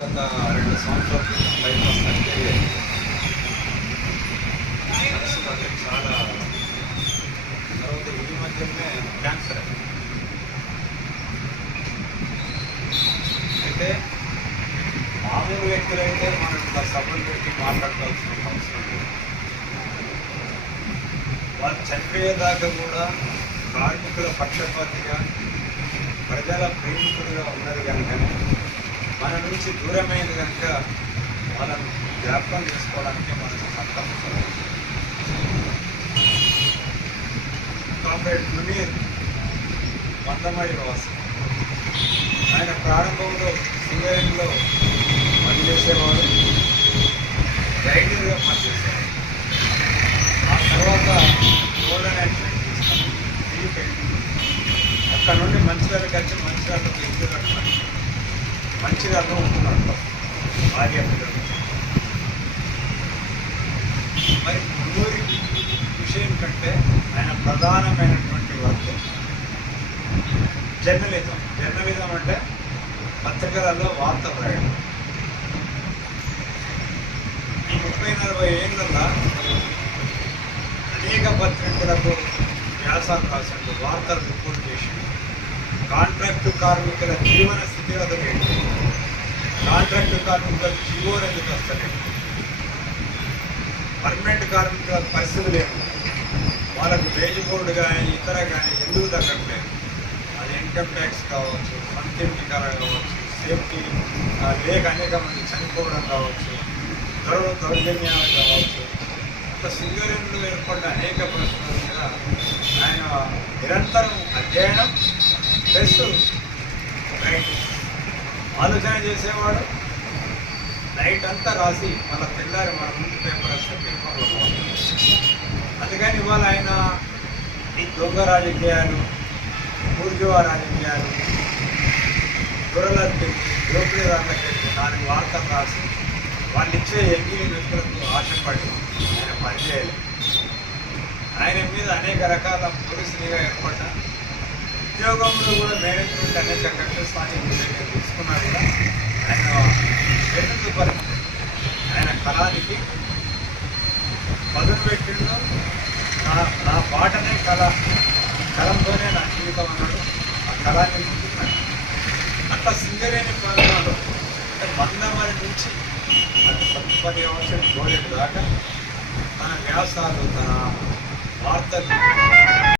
గత 2 సంవత్సరాల క్రితం బైపాస్ సర్జరీ అయింది. చాలా తర్వాత ఈ మధ్యనే క్యాన్సర్ అయింది. అయితే మామూలు వ్యక్తులైతే మనం ఇట్లా సభలు పెట్టి మాట్లాడుకోవాల్సిన అవసరం లేదు. వాళ్ళు చనిపోయేదాకా కూడా కార్మికుల పక్షపాతిగా ప్రజల ప్రేమికులుగా ఉన్నారు కనుకనే మన నుంచి దూరమైంది కనుక వాళ్ళను జ్ఞాపకం చేసుకోవడానికి మనం సంకల్పించాలి. కామ్రేడ్ మునీర్ మందమరి వాసి ఆయన ప్రారంభంలో సింగరేణిలో పనిచేసేవాడు, రైడర్గా పనిచేసేవాడు. ఆ తర్వాత గోల్డెన్ యాక్సిడెంట్ తీసుకొని తిరిగి అక్కడ నుండి మంచిర్యాలకు వచ్చి మంచిర్యాలకు ఇల్లు కట్టుకొని మంచిర్యాలలో ఉంటున్నాడు భార్య పిల్లలు. మరి మున్నూరి విషయం కంటే ఆయన ప్రధానమైనటువంటి వర్క్ జర్నలిజం. జర్నలిజం అంటే పత్రికలలో వార్త రాయడం. ఈ 30-40 ఏళ్ళల్లో అనేక పత్రికలకు వ్యాసాలు రాసిండు, వార్తలు రిపోర్ట్ చేసిండు. కాంట్రాక్టు కార్మికుల జీవన స్థితిగతులు ఏంటి, కాంట్రాక్టు కార్మికుల జీవోలు ఎందుకు వస్తలేదు, పర్మనెంట్ కార్మికుల పరిస్థితులు ఏమి, వాళ్ళకు వేజ్ బోర్డు కానీ ఇతర కానీ ఎందుకు తగ్గట్లేదు. అది ఇన్కమ్ ట్యాక్స్ కావచ్చు, సంతృప్తి కావచ్చు, సేఫ్టీ లేక అనేక మంది చనిపోవడం కావచ్చు, దౌర్జన్యాలు కావచ్చు. ఒక సింగరేణిలో ఏర్పడిన అనేక ప్రశ్నల మీద ఆయన నిరంతరం అధ్యయనం ప్లస్ రైటింగ్ ఆలోచన చేసేవాడు. నైట్ అంతా రాసి మన తెల్లారి మన ముందు పేపర్ వస్తే పేపర్లో పోతుంది. అందుకని ఇవాళ ఆయన ఈ దొంగ రాజకీయాలు, బూర్జువా రాజకీయాలు, దొరలకి దోపిడీదారులకి దానికి వార్తలు రాసి వాళ్ళు ఇచ్చే ఎంగిలి వ్యక్తులకు ఆశపడి ఆయన పనిచేయాలి. ఆయన మీద అనేక రకాల పోలీసులుగా ఏర్పడ్డా ఉద్యోగంలో కూడా మేనేజ్మెంట్ అనేక కక్షస్థానిక ఉద్యోగాలు తీసుకున్నా కూడా ఆయన వెన్నుపరి ఆయన కళానికి పదును పెట్టిండు. నా పాటనే కళ, కలంతోనే నా జీవితం అన్నాడు. ఆ కళాన్ని ముందున్నాడు. అట్లా సింగరేణి ప్రాంతాలు అంటే మందమరి నుంచి అది సత్పది అవసరం గోడెడు దాకా తన వ్యాసాలు, తన వార్తలు